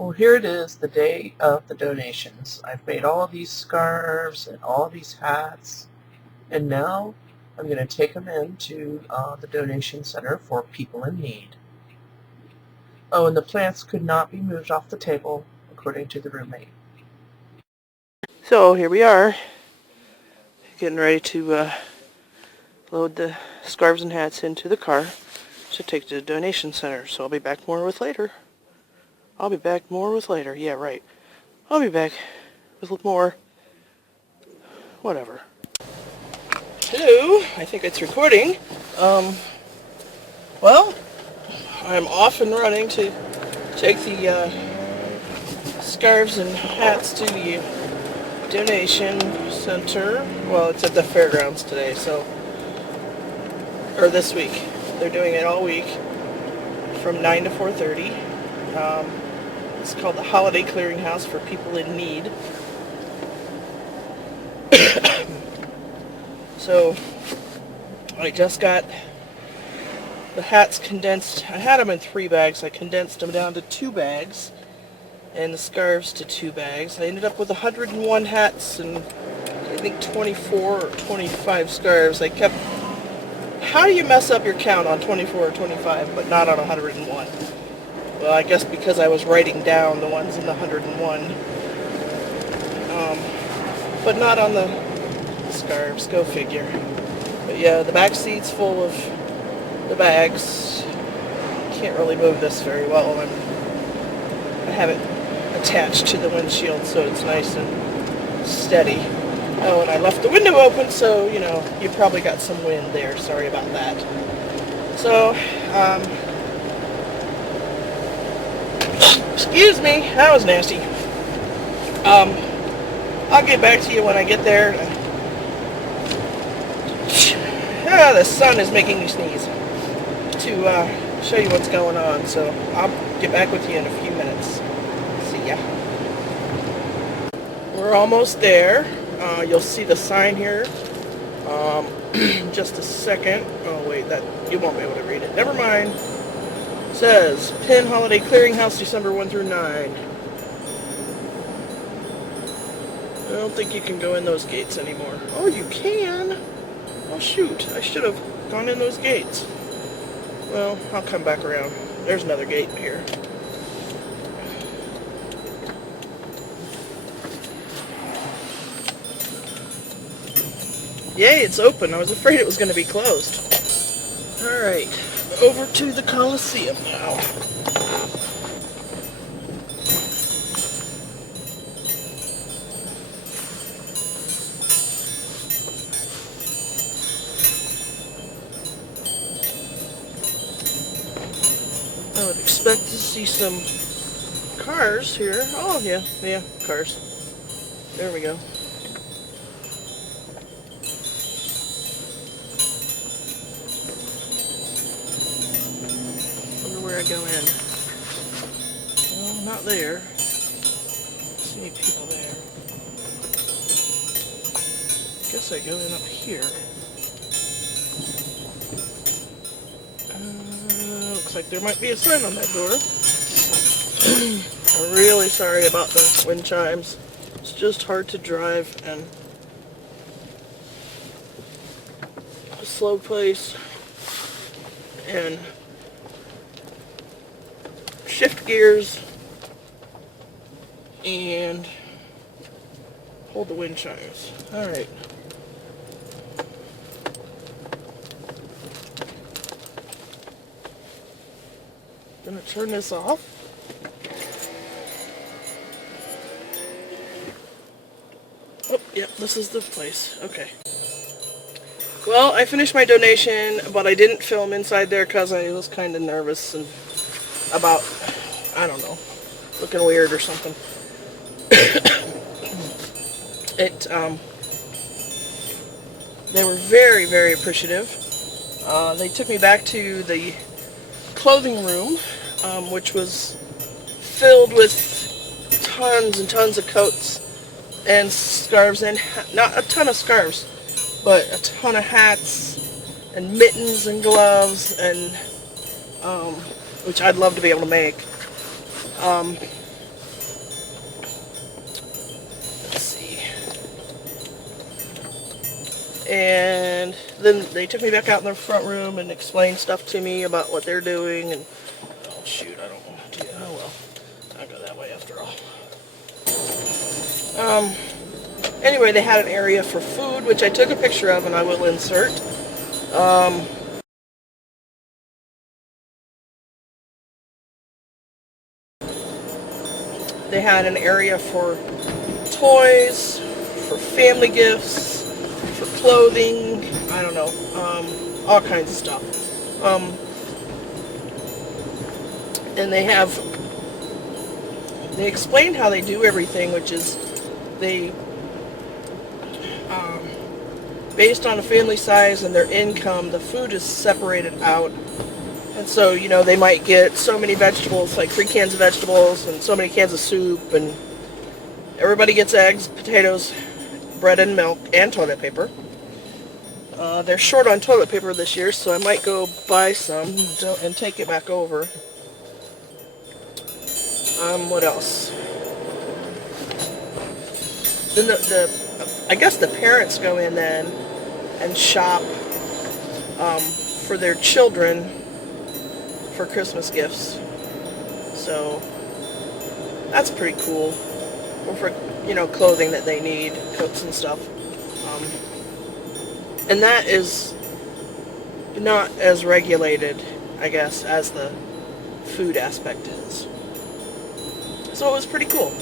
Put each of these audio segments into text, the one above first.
Well, here it is, the day of the donations. I've made all of these scarves and all of these hats, and now I'm going to take them into the donation center for people in need. Oh, and the plants could not be moved off the table, according to the roommate. So here we are, getting ready to load the scarves and hats into the car to take to the donation center. So I'll be back more with later. Yeah, right. I'll be back with more. Whatever. Hello. I think it's recording. Well, I'm off and running to take the scarves and hats to the donation center. Well, it's at the fairgrounds today, or this week. They're doing it all week from 9 to 4:30. It's called the Holiday Clearinghouse for People in Need. So I just got the hats condensed. I had them in 3 bags. I condensed them down to 2 bags, and the scarves to 2 bags. I ended up with 101 hats and I think 24 or 25 scarves. How do you mess up your count on 24 or 25 but not on 101? Well, I guess because I was writing down the ones in the 101, but not on the scarves. Go figure. But yeah, the back seat's full of the bags. Can't really move this very well. I have it attached to the windshield so it's nice and steady. Oh, and I left the window open, so you probably got some wind there. Sorry about that. So, excuse me, that was nasty. I'll get back to you when I get there. The sun is making me sneeze. To show you what's going on, so I'll get back with you in a few minutes. See ya. We're almost there. You'll see the sign here. Just a second. Oh wait, you won't be able to read it. Never mind. It says Penn Holiday Clearinghouse, December 1 through 9. I don't think you can go in those gates anymore. Oh, you can. Oh shoot, I should have gone in those gates. Well, I'll come back around. There's another gate here. Yay, it's open. I was afraid it was going to be closed. Alright, over to the Coliseum now. I would expect to see some cars here. Oh, yeah, cars. There we go. Wonder where I go in. Well, not there. Don't see any people there. Guess I go in up here. Looks like there might be a sign on that door. I'm really sorry about the wind chimes. It's just hard to drive and a slow place and shift gears and hold the wind chimes. Alright. Gonna turn this off. Oh, yeah, this is the place. Okay. Well, I finished my donation, but I didn't film inside there because I was kind of nervous and about, I don't know, looking weird or something. They were very, very appreciative. They took me back to the clothing room, which was filled with tons and tons of coats and scarves, and not a ton of scarves, but a ton of hats and mittens and gloves, and which I'd love to be able to make. And then they took me back out in the front room and explained stuff to me about what they're doing. And oh shoot, I don't want to do that. Oh well, I'll go that way after all. Anyway, they had an area for food, which I took a picture of and I will insert. They had an area for toys, for family gifts, for clothing, I don't know, all kinds of stuff. And they explained how they do everything, which is they, based on a family size and their income, the food is separated out. And so, you know, they might get so many vegetables, like 3 cans of vegetables and so many cans of soup, and everybody gets eggs, potatoes, bread and milk, and toilet paper. They're short on toilet paper this year, so I might go buy some and take it back over. What else? Then I guess the parents go in then and shop for their children for Christmas gifts. So that's pretty cool. Or for, you know, clothing that they need, coats and stuff. And that is not as regulated, I guess, as the food aspect is. So it was pretty cool.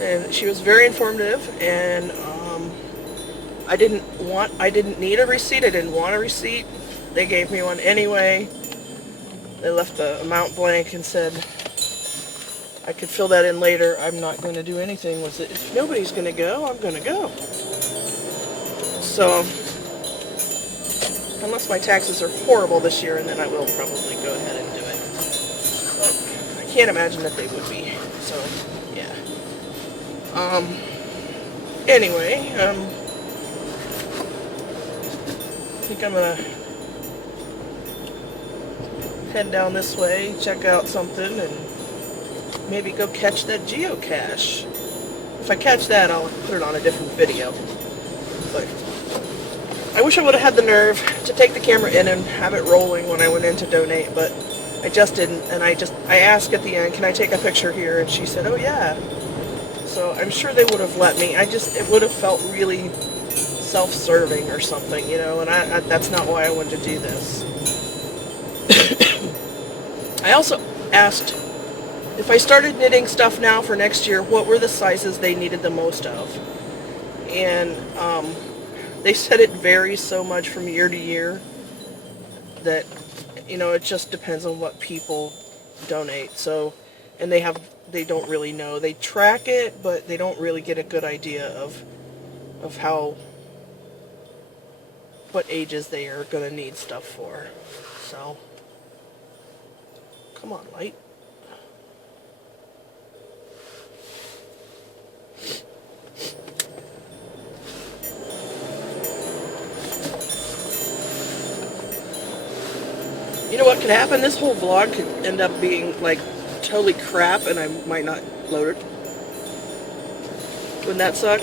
And she was very informative, and I didn't need a receipt. I didn't want a receipt. They gave me one anyway. They left the amount blank and said I could fill that in later. I'm not going to do anything with it. If nobody's going to go, I'm going to go. So, unless my taxes are horrible this year, and then I will probably go ahead and do it. But I can't imagine that they would be. So, yeah. Anyway, I think I'm going to head down this way, check out something, and maybe go catch that geocache. If I catch that, I'll put it on a different video. But I wish I would have had the nerve to take the camera in and have it rolling when I went in to donate, but I just didn't. And I asked at the end, can I take a picture here? And she said, oh yeah. So I'm sure they would have let me. It would have felt really self-serving or something, you know, and that's not why I wanted to do this. I also asked if I started knitting stuff now for next year, what were the sizes they needed the most of? And they said it varies so much from year to year that, you know, it just depends on what people donate. So, and they don't really know. They track it, but they don't really get a good idea of what ages they are going to need stuff for. So, come on, light. You know what could happen? This whole vlog could end up being like totally crap and I might not load it. Wouldn't that suck?